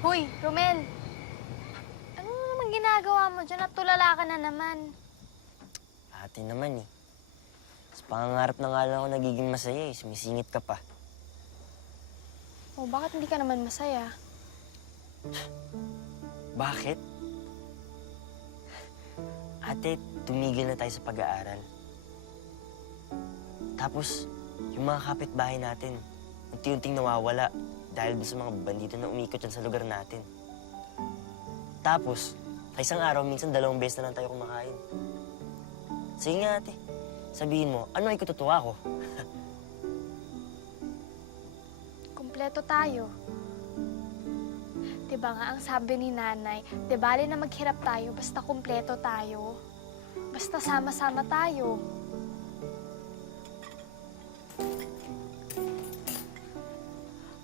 Hoy, Romel! Ano naman ginagawa mo dyan at tulala ka na naman? Ate naman eh. Sa pangangarap na nga lang ako nagiging masaya eh. Sumisingit ka pa. Oh, bakit hindi ka naman masaya? Bakit? Ate, tumigil na tayo sa pag-aaral. Tapos, yung mga kapitbahay natin, unti-unting nawawala dahil sa mga bandito na umikot dyan sa lugar natin. Tapos, sa isang araw, minsan 2 beses na lang tayo kumakain. Sige nga, ate. Sabihin mo, ano ay kututuwa ko? Kumpleto tayo. Diba nga ang sabi ni nanay, di bali na maghirap tayo basta kumpleto tayo. Basta sama-sama tayo.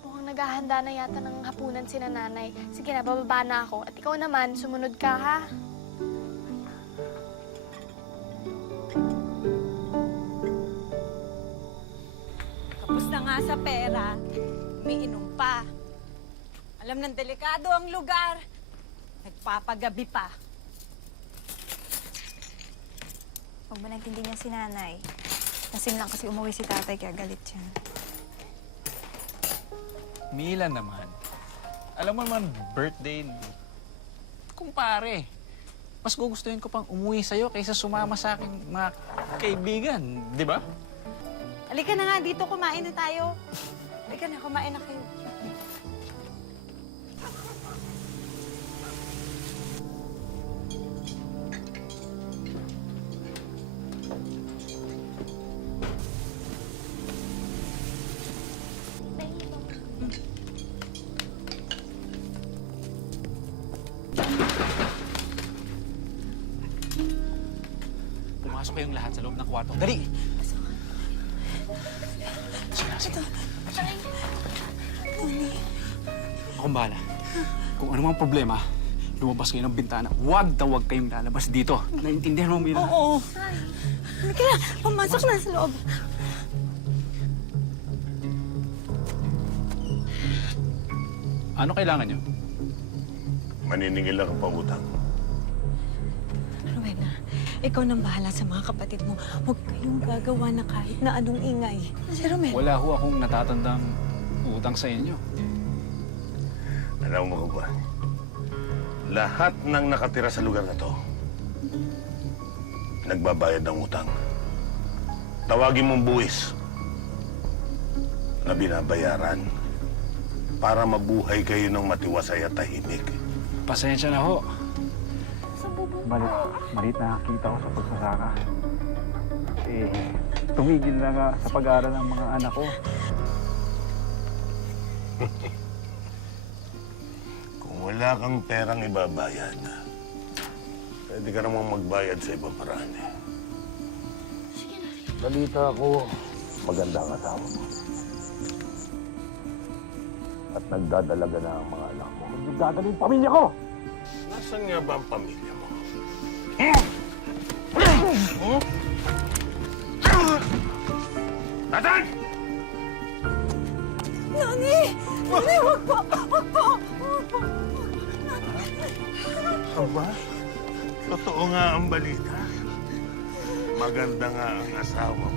Mukhang naghahanda na yata ng hapunan si nanay. Sige na, bababa na ako. At ikaw naman, sumunod ka ha. Kapos na nga sa pera, umiinom pa. Alam ng delikado ang lugar, nagpapagabi pa. Huwag mo naintindihan si nanay. Lasing lang kasi umuwi si tatay kaya galit siya. Mila naman. Alam mo naman, birthday, kumpare. Mas gugustuhin ko pang umuwi sa'yo kaysa sumama sa aking mga kaibigan, di ba? Halika na nga dito, kumain na tayo. Halika na, kumain na kayo. Pumasok kayong lahat sa loob ng kwarto. Dali! Sige. Akong bahala. Kung ano mang problema, lumabas kayo ng bintana. Huwag na huwag kayong lalabas dito. Naintindihan mo, Mila? Oo. Halika na, pumasok na sa loob. Ano kailangan nyo? Maniningil lang ang pautang. Rowena, ikaw nang bahala sa mga kapatid mo. Huwag kayong gagawa na kahit na anong ingay. Si Romel. Wala ho akong natatandang utang sa inyo. Alam mo ko ba, lahat ng nakatira sa lugar na to, nagbabayad ng utang. Tawagin mong buwis na binabayaran para mabuhay kayo ng matiwasay at tahimik. Pasensya na ho. Malit nakakita ko sa pagsasaka. Tumigil na nga sa pag-aaral ng mga anak ko. Kung wala kang perang ibabayad, pwede ka namang magbayad sa ibang paraan eh. Balita ko, maganda ang asawa mo. At nagdadalaga na ang mga anak mo. Nagdadala yung pamilya ko! Nasaan nga ba ang pamilya mo? Nathan! Nani! Nani, huwag po! Huwag po! Aba, totoo nga ang balita. Maganda nga ang asawa mo.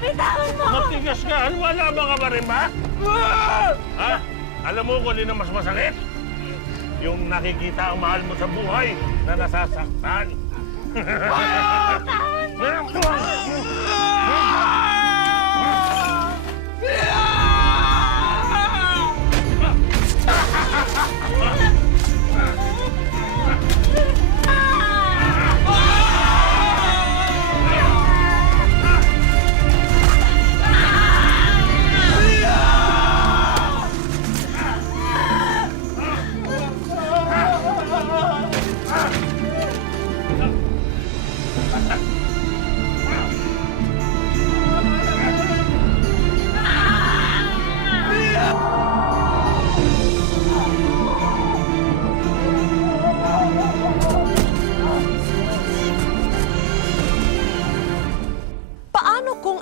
Bitawan mo! Matigas ka! Wala ba ka ba rin ba? Ha? Alam mo kung ano mas masakit? Yung nakikita ang mahal mo sa buhay na nasasaktan.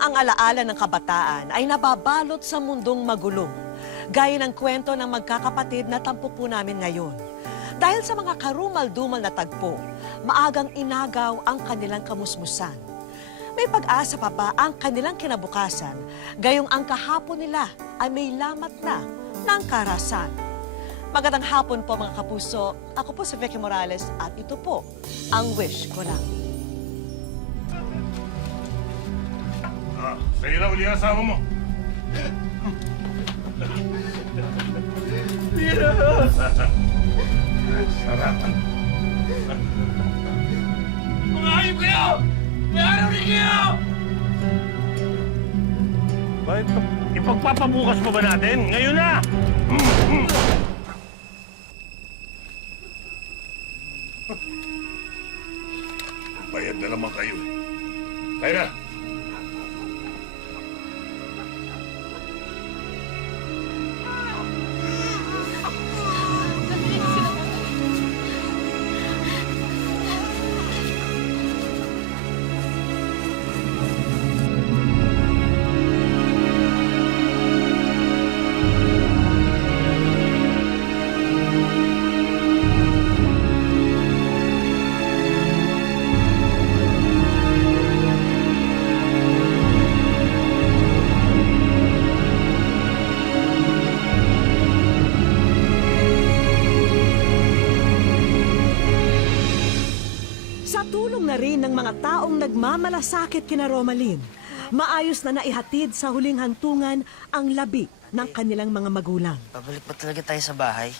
ang alaala ng kabataan ay nababalot sa mundong magulo, gaya ng kwento ng magkakapatid na tampok po namin ngayon. Dahil sa mga karumal-dumal na tagpo, maagang inagaw ang kanilang kamusmusan. May pag-asa pa ba ang kanilang kinabukasan, gayong ang kahapon nila ay may lamat na ng karasan. Magandang hapon po mga kapuso. Ako po si Vicky Morales at ito po ang Wish Ko Lang. Sa'yo na uli ang asawa mo. Sarapan. Mga hayop kayo! May araw rin kayo! Bakit ipagpapabukas pa ba natin? Ngayon na! Bayad na naman kayo. Kaya na! Sa tulong na rin ng mga taong nagmamalasakit kina Romalyn, maayos na naihatid sa huling hantungan ang labi ng kanilang mga magulang. Babalik pa talaga tayo sa bahay.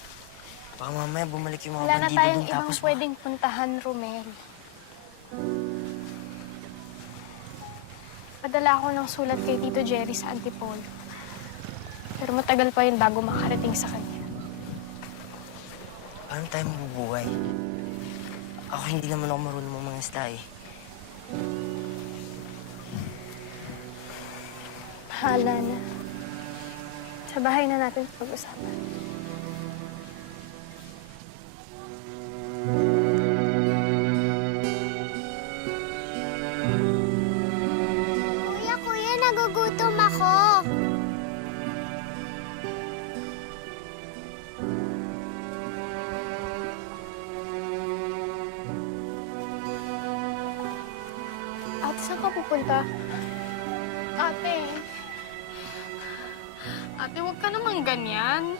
Baka mamaya bumalik yung mga Wala na bandido tayong dun ibang tapos pwedeng puntahan, Romel. Padala ako ng sulat kay Tito Jerry sa Antipolo. Pero matagal pa yun bago makarating sa kanya. Paano tayo mabubuhay? Ako hindi naman ako marunong mga isda eh. Bahala na. Sa bahay na natin pag-usapan. Kuya, nagugutom ako. Ate, saan ka pupunta? Ate. Ate, huwag ka naman ganyan.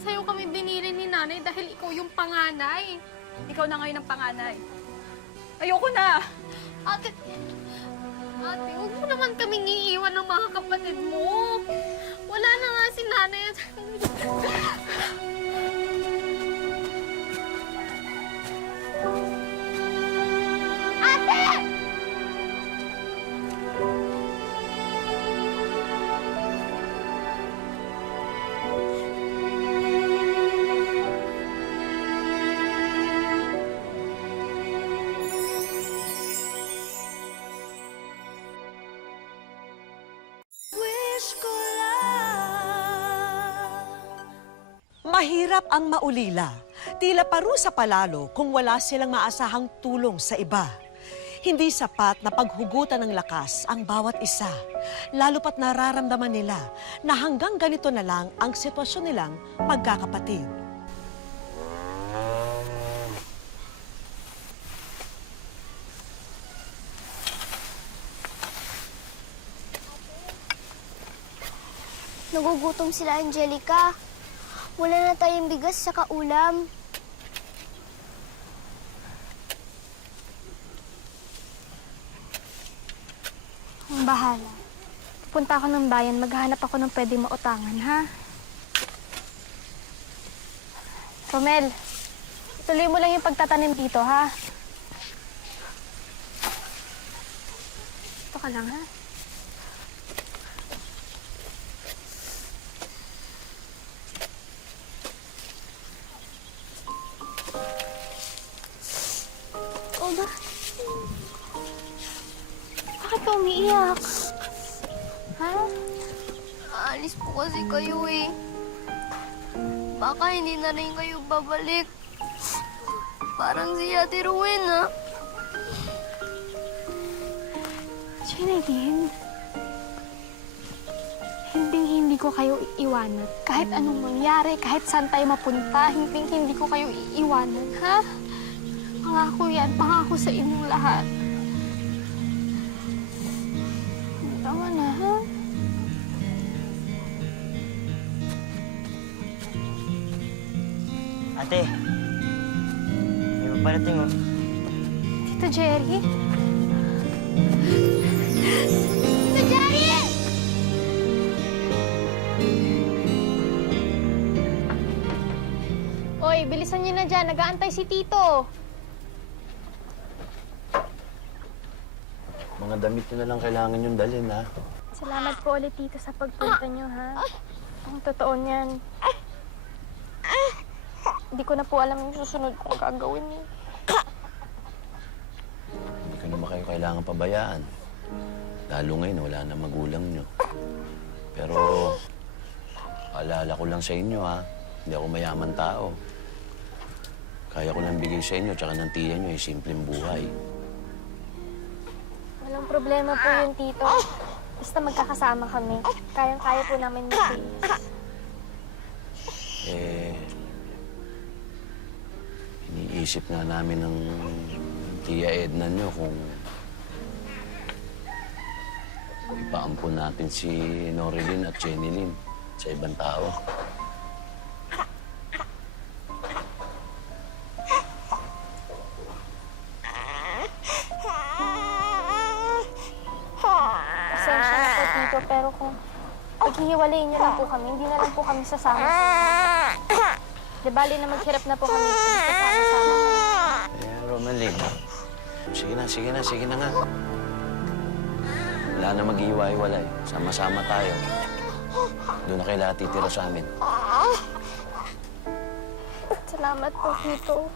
Sa'yo kami binili ni nanay dahil ikaw yung panganay. Ikaw na ngayon ang panganay. Ayoko na! Ate, huwag mo naman kaming iiwan ng mga kapatid mo. Wala na nga si nanay. Ate! Mahirap ang maulila. Tila parusa palalo kung wala silang maasahang tulong sa iba. Hindi sapat na paghugutan ng lakas ang bawat isa. Lalo pat nararamdaman nila na hanggang ganito na lang ang sitwasyon nilang magkakapatid. Nagugutom sila, Angelica. Wala na tayong bigas sa kaulam. Ang bahala. Punta ako ng bayan, maghahanap ako ng pwede mautangan, ha? Romel, tuloy mo lang yung pagtatanim dito, ha? Ito ka lang, ha? Oba, Bakit ka umiiyak? Ha? aalis po kasi kayo eh. Baka hindi na rin kayo babalik. Parang si Ate Rowena. Jenny, hindi ko kayo iiwanan. Kahit anong mangyari, kahit saan tayo mapunta, hindi ko kayo iiwanan, ha? Pangako yan, pangako sa inyong lahat. Tama na, ha? Ate, may paparating oh. Tito Jerry? Tito Jerry! Oy, bilisan niyo na dyan. Nag-aantay si Tito. Mga damit nyo na lang kailangan yung dalhin, ha? Salamat po ulit, Tito, sa pagpunta niyo, ha? Ang totoo niyan. Hindi ko na po alam yung susunod kong gagawin eh. Hindi ko naman kayo kailangan pabayaan. Lalo ngayon, wala na magulang nyo. Pero, alala ko lang sa inyo, ha? Hindi ako mayaman tao. Kaya ko lang bigay sa inyo, tsaka ng tiya nyo, simpleng buhay. Walang problema po yun, Tito. Basta magkakasama kami. Kayang-kaya po namin mag-face. Iniisip nga namin ng tiya Edna nyo kung ipaampun natin si Norilyn at Jenilyn sa ibang tao. Pasensya na po, Tito, pero kung paghihiwalayin niyo lang po kami, hindi na lang po kami sasama sa inyo. Di bali na maghirap na po kami kung sasama-sama kami. Romalie, sige na nga. Wala na mag-iiwa-iwalay. Sama-sama tayo. Doon na kayo lahat titira sa amin. Salamat po, Tito.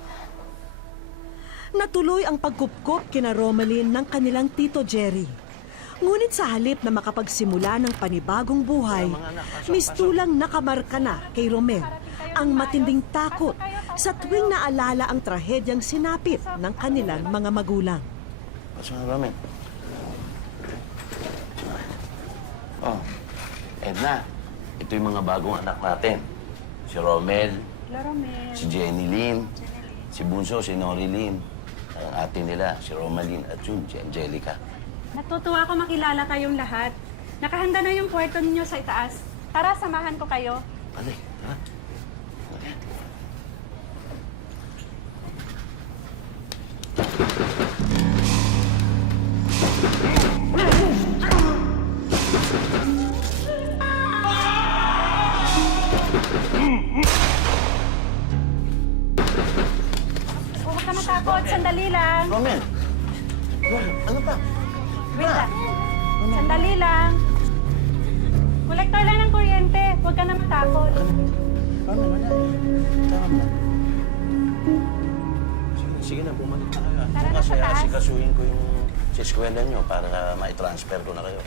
Natuloy ang pagkupkop kina Romalyn ng kanilang Tito Jerry. Ngunit sa halip na makapagsimula ng panibagong buhay, mistulang nakamarka na kay Romel ang matinding takot sa tuwing naalala ang trahedyang sinapit ng kanilang mga magulang. Pasok nga, Romel. Oh, Edna, ito yung mga bagong anak natin. Si Romel, si Jenilyn, si Bunso, si Norilyn, ang ate nila, si Romalyn at yun, si Angelica. Natutuwa ko makilala kayong lahat. Nakahanda na yung kwarto ninyo sa itaas. Tara, samahan ko kayo. Ano ha? Huwag ka matakot. Sandali lang. Romel! Ano pa? Wait lang. Sandali lang. Kolektor lang ng kuryente. Huwag ka na matakot. Romel, wala eh. Tama mo. Sige na, bumalik na kayo. Tara na Kasi sa taas. asikasuhin ko yung sa eskwela nyo para ma-transfer ko na kayo.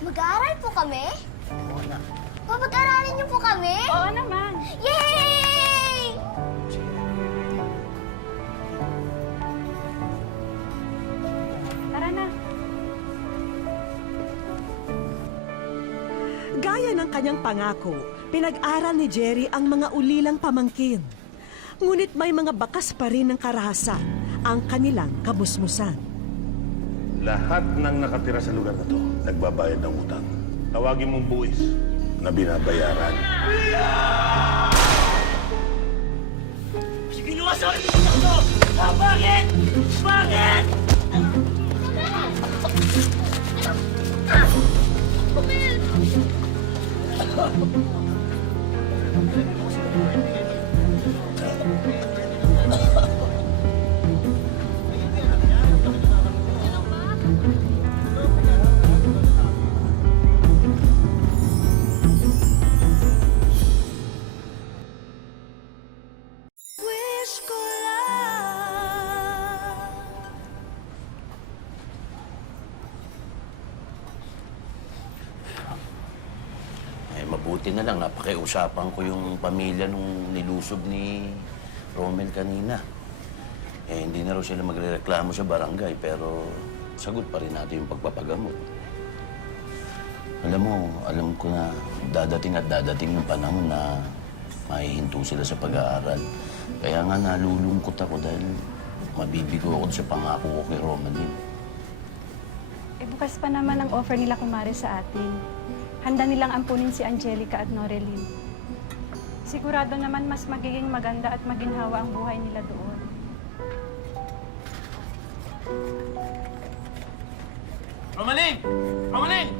Mag-aaral po kami? Oo na. Papag-aralin niyo po kami? Oo naman. Yay! Sige na. Tara na. Gaya ng kanyang pangako, pinag-aral ni Jerry ang mga ulilang pamangkin. Ngunit may mga bakas pa rin ng karahasan ang kanilang kamusmusan. Lahat ng nakatira sa lugar na to, nagbabayad ng utang. Tawagin mong buwis na binabayaran. Mabuti na lang, napakiusapan ko yung pamilya nung nilusob ni Romel kanina. Hindi na raw sila magrereklamo sa barangay, pero sagot pa rin natin yung pagpapagamot. Alam mo, alam ko na dadating at dadating yung panahon na mahihinto sila sa pag-aaral. Kaya nga nalulungkot ako dahil mabibigo ako sa pangako ko kay Romaline. Eh, bukas pa naman ang offer nila kumare sa atin. Handa nilang ampunin si Angelica at Noreline. Sigurado naman mas magiging maganda at maginhawa ang buhay nila doon. Romaline! Romaline!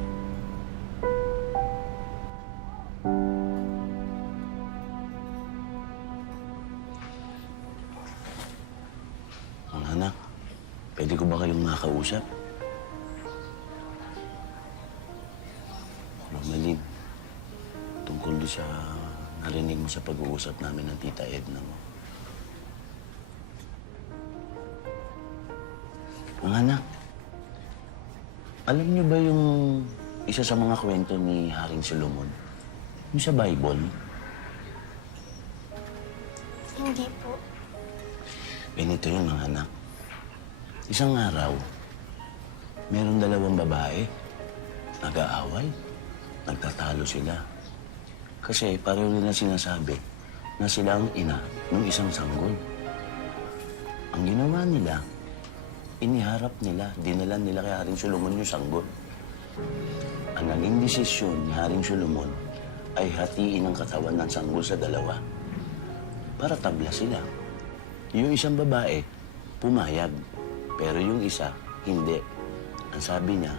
Mga anak, pwede ko ba kayong makausap? Romaline, tungkol doon sa narinig mo sa pag-uusap namin ng Tita Edna mo. Mga anak, alam niyo ba yung isa sa mga kwento ni Haring Solomon? Yung sa Bible? Hindi po. Ganito yun, mga anak. Isang araw, merong dalawang babae, nag-aaway, nagtatalo sila. Kasi pareho nila sinasabi na sila ang ina ng isang sanggol. Ang ginawa nila, iniharap nila, dinala nila kay Haring Solomon yung sanggol. Ang naging desisyon ni Haring Solomon ay hatiin ang katawan ng sanggol sa dalawa para tabla sila. Yung isang babae, pumayag. Pero yung isa, hindi. Ang sabi niya,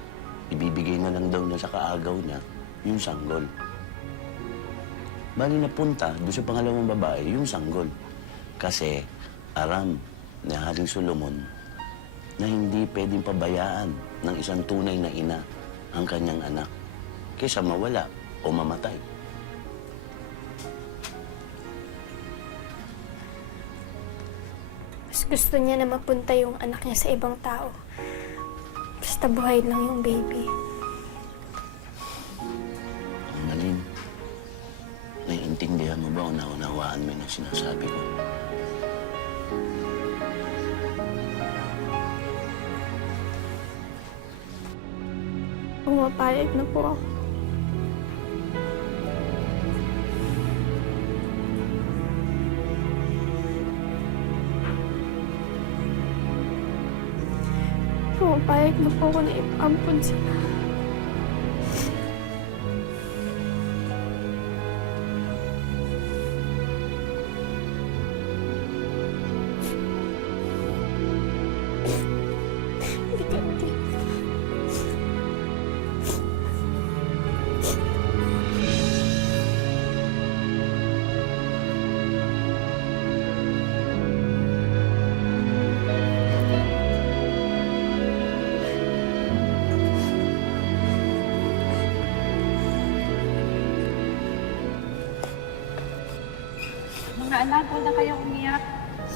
ibibigay na lang daw niya sa kaagaw niya yung sanggol. Bali napunta doon sa pangalawang babae yung sanggol. Kasi aram ni Haring Solomon na hindi pwedeng pabayaan ng isang tunay na ina ang kanyang anak kaysa mawala o mamatay. Mas gusto niya na mapunta yung anak niya sa ibang tao. Basta buhay lang yung baby. Maling, naiintindihan mo ba o naunawaan mo yung sinasabi ko? Pumapayag na po ako. Pumapayag na po ako na ipaampun sila. Mga anak, huwag na kayong umiyak.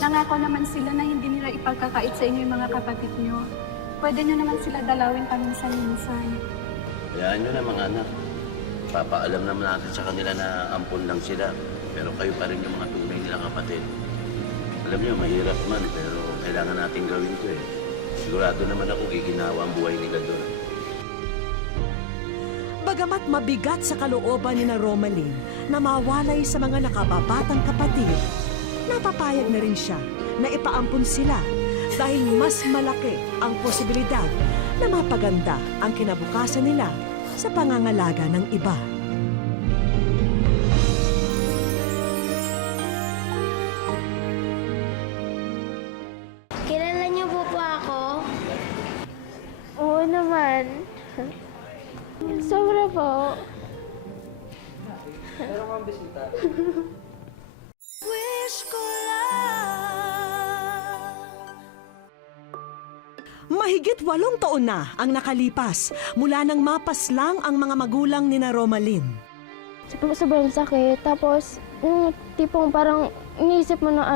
Nangako naman sila na hindi nila ipagkakait sa inyo yung mga kapatid nyo. Pwede nyo naman sila dalawin paminsan-minsan. Hayaan nyo na mga anak. Papaalam naman natin sa kanila na ampun lang sila. Pero kayo pa rin yung mga tunay nilang kapatid. Alam niyo, mahirap man, pero kailangan natin gawin to eh. Sigurado naman ako giginawa ang buhay nila doon. Bagamat mabigat sa kalooban ni na Romaline na mawalay sa mga nakababatang kapatid, napapayag na rin siya na ipaampun sila dahil mas malaki ang posibilidad na mapaganda ang kinabukasan nila sa pangangalaga ng iba. Kilala niyo po ako? Oo naman. Sobra po. Mahigit 8 taon na ang nakalipas mula nang mapaslang ang mga magulang ni na Romaline. Sobrang sakit. Tapos, tipong parang iniisip mo na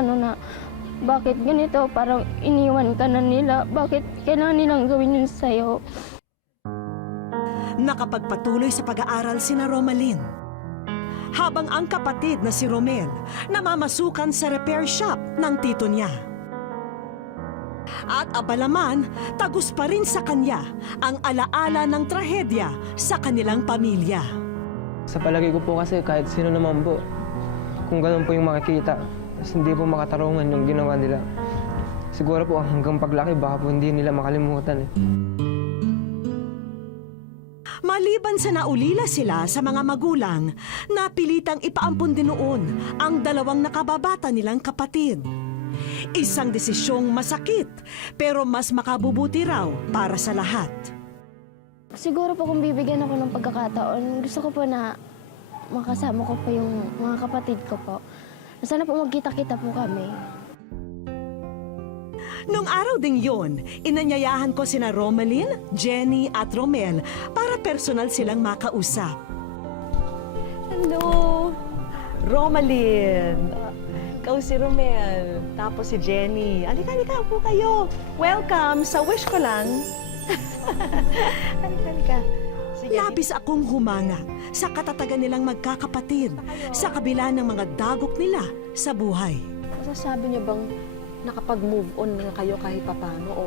bakit ganito? Parang iniwan ka na nila. Bakit kailangan nilang gawin yun sa'yo? Nakapagpatuloy sa pag-aaral si na Romaline. Habang ang kapatid na si Romel namamasukan sa repair shop ng tito niya. At abalaman, tagus pa rin sa kanya ang alaala ng trahedya sa kanilang pamilya. Sa palagay ko po kasi kahit sino naman po, kung ganun po yung makikita, tapos hindi po makatarungan yung ginawa nila. Siguro po hanggang paglaki baka po hindi nila makalimutan eh. Maliban sa naulila sila sa mga magulang, napilitang ipaampun din noon ang dalawang nakababata nilang kapatid. Isang desisyong masakit, pero mas makabubuti raw para sa lahat. Siguro po kung bibigyan ako ng pagkakataon, gusto ko po na makasama ko po yung mga kapatid ko po. Sana po magkita-kita po kami. Nung araw ding yon, inanyayahan ko sina Romalyn, Jenny at Romel para personal silang makausap. Hello! Romalyn! Ikaw si Romel, tapos si Jenny. Halika, upo kayo. Welcome sa Wish Ko Lang. halika. Labis akong humanga sa katatagan nilang magkakapatid sa kabila ng mga dagok nila sa buhay. Masasabi niyo bang nakapag-move on na kayo kahit papano o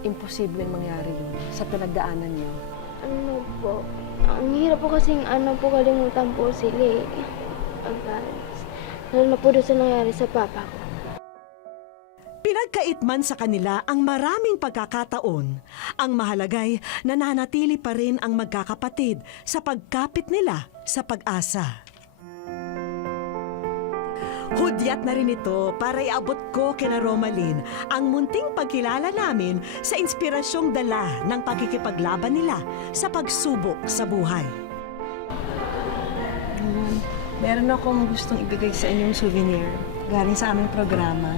imposible mangyari yun sa pinagdaanan niyo? Ano po, ang hirap po kasing kalimutan po sila eh. Ang parents. Lalo na po doon sa nangyari sa papa ko. Pinagkait man sa kanila ang maraming pagkakataon, ang mahalagay nananatili pa rin ang magkakapatid sa pagkapit nila sa pag-asa. Hudyat na rin ito para iabot ko kina Romalyn ang munting pagkilala namin sa inspirasyong dala ng pagkikipaglaban nila sa pagsubok sa buhay. Meron akong gustong ibigay sa inyong souvenir galing sa aming programa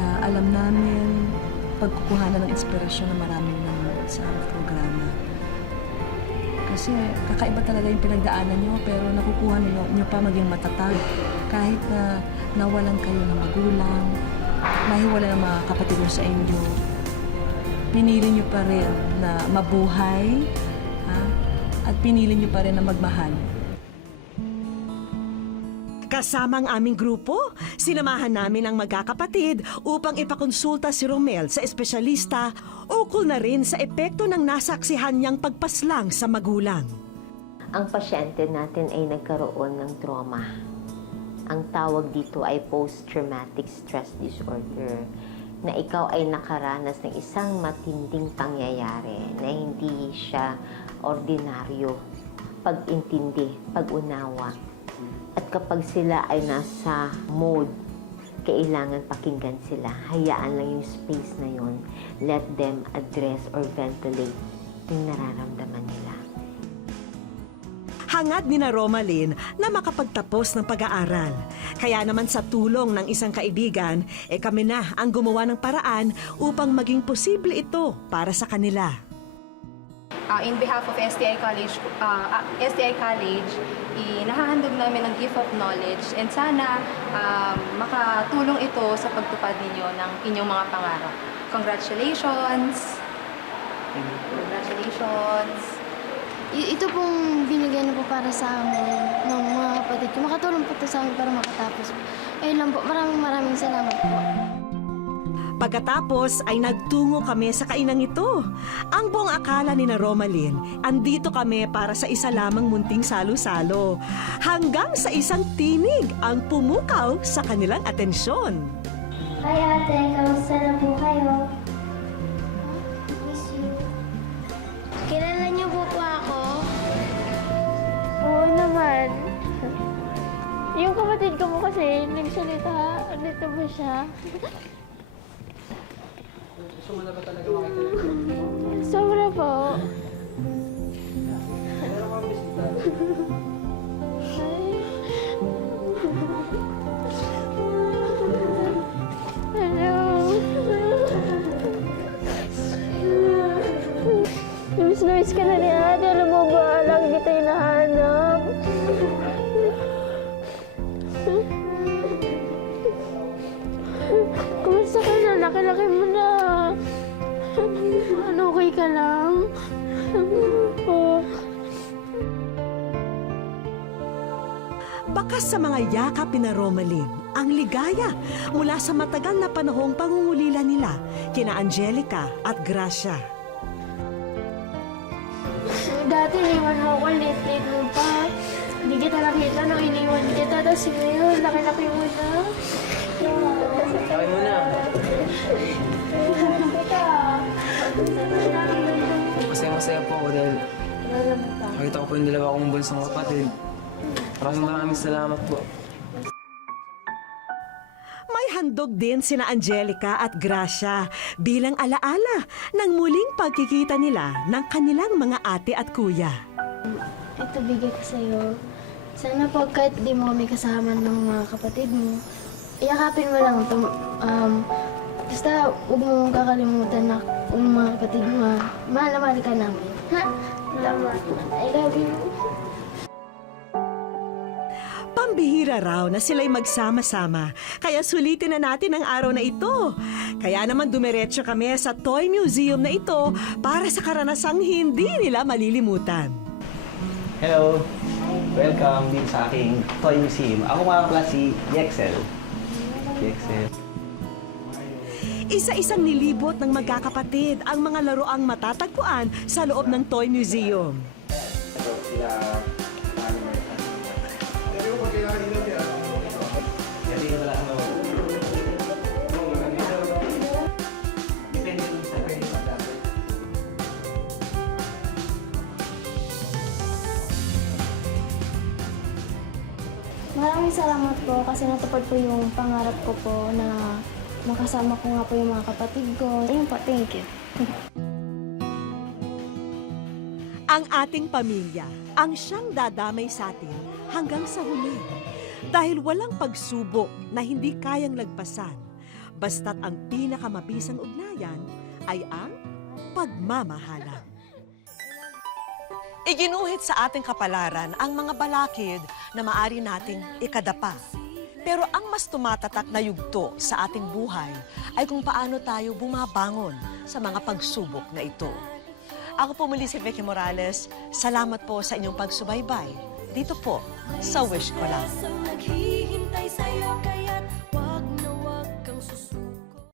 na alam namin pagkukuhanan ng inspirasyon ng maraming nanonood sa aming programa. Kasi kakaiba talaga yung pinagdaanan nyo pero nakukuha nyo pa maging matatag kahit na nawalan kayo ng magulang, mahiwala ng mga kapatid nyo sa inyo. Pinili nyo pa rin na mabuhay at pinili nyo pa rin na magmahal. Kasama ang aming grupo, sinamahan namin ang magkakapatid upang ipakonsulta si Romel sa espesyalista ukol na rin sa epekto ng nasaksihan niyang pagpaslang sa magulang. Ang pasyente natin ay nagkaroon ng trauma. Ang tawag dito ay post-traumatic stress disorder, na ikaw ay nakaranas ng isang matinding pangyayari na hindi siya ordinaryo, pag-intindi, pag-unawa. At kapag sila ay nasa mode, kailangan pakinggan sila. Hayaan lang yung space na yon. Let them address or ventilate yung nararamdaman nila. Hangad ni na Romalyn na makapagtapos ng pag-aaral. Kaya naman sa tulong ng isang kaibigan, kami na ang gumawa ng paraan upang maging posible ito para sa kanila. In behalf of STI College, nahahandog namin ang gift of knowledge and sana makatulong ito sa pagtupad ninyo ng inyong mga pangarap. Congratulations! Congratulations! Ito pong binigyan na po para sa amin ng mga kapatid ko. Makatulong po ito sa amin para makatapos. Ayun lang po, maraming salamat po. Pagkatapos ay nagtungo kami sa kainang ito. Ang buong akala ni na Romalyn, andito kami para sa isa lamang munting salo-salo. Hanggang sa isang tinig ang pumukaw sa kanilang atensyon. Hi ate, kamusta na po kayo? Miss you. Kilala niyo po ako? Oo naman. Yung kapatid ko mo kasi nagsalita. Dito ba siya? Gusto mo na ba talaga makikita? Sobra po. Meron kang bisita. Hello. Miss ka na ni ate. Alam mo ba, lagi kita hinahanap. Kumusta ka na? Laki-laki mo na. Ano, okay ka lang? Oh. Bakas sa mga yakap ni na Romalyn, ang ligaya mula sa matagal na panahong pangungulila nila kina Angelica at Gracia. Dati iniwan mo ako, late mo pa. Hindi kita nakita nung iniwan kita. Tapos ngayon, laki-laki mo na. Sakay mo na. Masaya-masaya po ako dahil nakita ko po yung dalawa kong bunsong kapatid. Maraming salamat po. May handog din sina Angelica at Gracia bilang alaala ng muling pagkikita nila ng kanilang mga ate at kuya. Ito bigay ko sa'yo. Sana po kahit di mo kami kasama ng mga kapatid mo, iyakapin mo lang ito. Basta huwag mong kakalimutan na kung mga kapatid mo. Mahal na mahal ka namin. Ha? Salamat. I love you. Pambihira raw na sila'y magsama-sama, kaya sulitin na natin ang araw na ito. Kaya naman dumiretso kami sa Toy Museum na ito para sa karanasang hindi nila malilimutan. Hello! Welcome din sa aking Toy Museum. Ako nga pala si Yexel. Isa-isang nilibot ng magkakapatid ang mga laruang matatagpuan sa loob ng Toy Museum. Maraming salamat po kasi natupad po yung pangarap ko po na makasama ko nga po yung mga kapatid ko. Ayun po, thank you. Ang ating pamilya ang siyang dadamay sa atin hanggang sa huli. Dahil walang pagsubok na hindi kayang lagpasan, basta't ang pinakamabisang ugnayan ay ang pagmamahalan. Iginuhit sa ating kapalaran ang mga balakid na maari nating ikadapa. Pero ang mas tumatatak na yugto sa ating buhay ay kung paano tayo bumabangon sa mga pagsubok na ito. Ako po muli si Vicky Morales. Salamat po sa inyong pagsubaybay dito po sa Wish Ko Lang.